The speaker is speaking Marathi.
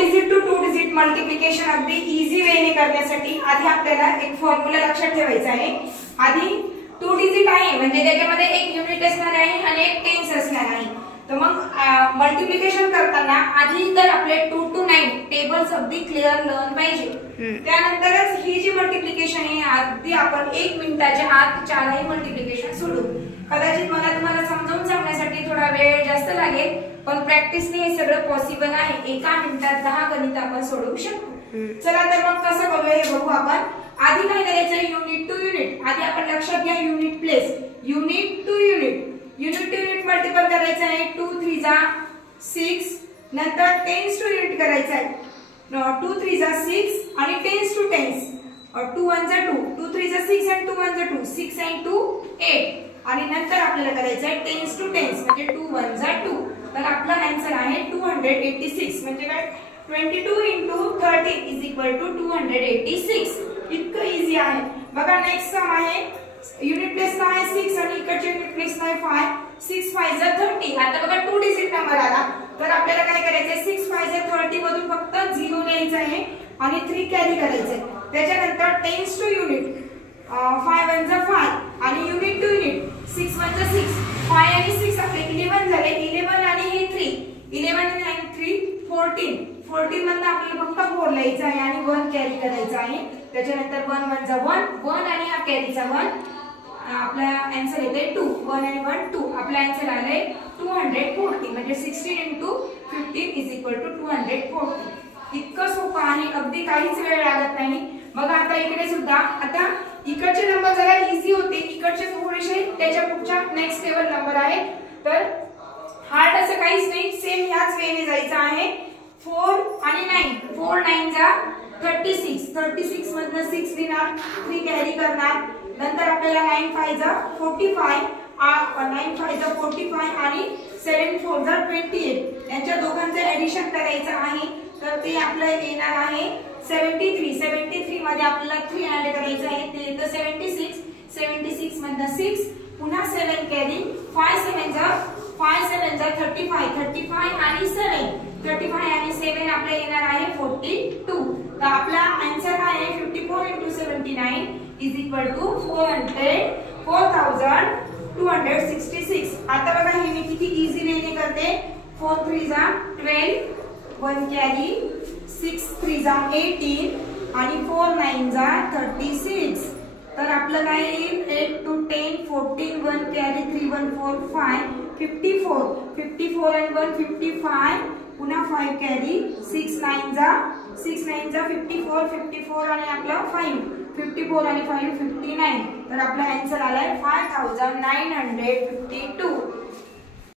डिजिट टू 2 डिजिट मल्टिप्लिकेशन अगदी इझी वेने करण्यासाठी आधी आपल्याला एक फॉर्म्युला लक्षात ठेवायचा आहे। आधी 2 डिजिट आहे म्हणजे त्याच्यामध्ये एक युनिट असणार आहे आणि एक टेन्स असणार आहे। तर मग मल्टिप्लिकेशन करताना आधी तर आपले 2 to 9 टेबल्स अगदी क्लिअर लर्न पाहिजे। त्यानंतरच ही जी मल्टिप्लिकेशन आहे अगदी आपण 1 मिनिटाच्या आत चारही मल्टिप्लिकेशन सोडू। कदाचित मला तुम्हाला समजावून सांगण्यासाठी थोडा वेळ जास्त लागेल, पण प्रॅक्टिसने हे सगळं पॉसिबल आहे। एका मिनिटात 10 गणित आपण सोडवू शकतो। चला तर मग कसं करूया हे बघू आपण। आधी काय करायचं, युनिट टू युनिट। आधी आपण लक्षात घ्या unit place, unit to unit, unit to unit multiple करायचं आहे। 2 3 जा 6, नंतर टेन्स टू युनिट करायचं आहे। 2 3 जा 6 आणि टेन्स टू टेन्स, 2 1 जा 2, 2 3 जा 6 आणि 2 1 जा 2, 6 and 2 8 आणि नंतर आपल्याला करायचं आहे टेन्स टू टेन्स म्हणजे 2 1 जा 2। तर आपला आन्सर आहे 286 म्हणजे काय 22 into 30 is equal to 286। इतकं इझी आहे। बघा नेक्स्ट सम आहे, युनिट प्लेस ला आहे 6 आणि इकडचे युनिट प्लेस ला आहे 5, 6 5 जा 30। आता बघा 2 डिजिट नंबर आला तर आपल्याला काय करायचंय 6 5 जा 30 मधून फक्त 0 लिहायचं आहे आणि 3 कॅरी करायचंय। त्याच्यानंतर टेन्स टू युनिट 5 1 जा 5 आणि युनिट टू युनिट 6 1 जा 6, 5 आणि 6 आपले 11 झाले। 11 आणि हे 3, 11 आणि 3 14, 14 मधून आपल्याला फक्त 4 लिहायचं आहे आणि 1 कॅरी करायचं आहे। त्याच्यानंतर 1 1 जा 1, 1 आणि हा कॅरीचा 1, आपला आन्सर येते 2, 1 आणि 1 2। आपला आन्सर आले 240 म्हणजे 16 into 15 is equal to 240। इतकं सोपं आणि अगदी काहीच वेळ लागत नाही। बघा आता इकडे सुद्धा, आता इकडचे नंबर जरा इझी होते, इकडचे थोडेसे त्याच्या पुढच्या नेक्स्ट लेवल नंबर आहे। तर हार्ड असं काहीच नाही, सेम ह्याच वेने जायचं आहे। 4 आणि 9, 4 9 जा 36, 36 मधनं 6 लिहिणार, 3 कॅरी करणार। नंतर आपल्याला 9 5 जा 45, 9 5 जा 45 आणि 7 4 जा 28 यांच्या दोघांचे ऍडिशन करायचं आहे। तर ते आपल्याला येणार आहे 73, 73 मध्ये आपल्याला 3 ऍड करायचं आहे, ते येतं 76, 76 मधनं 6 पुन्हा 7 कॅरी, 5 7 जा 35, 35 आणि 7, 35 आणि 7 आपल्याला येणार आहे 42। तर आपला आन्सर आहे 54 into 79 is equal to 4266। आता बघा हे मी किती इझी वेने करते। 4 3 जा 12, 1 कॅरी, 6 3 जा 18 आणि 4 9 जा 36। तर आपलं काय येईल 8 2 10 14, 1 कॅरी, 3 1 4 5 54, 54 and 1 55 पुन्हा 5 कॅरी, 6 9 जा 54, 54 आणि आपला 5, 54 आणि 5 59। तर आपला आन्सर आलाय 5952।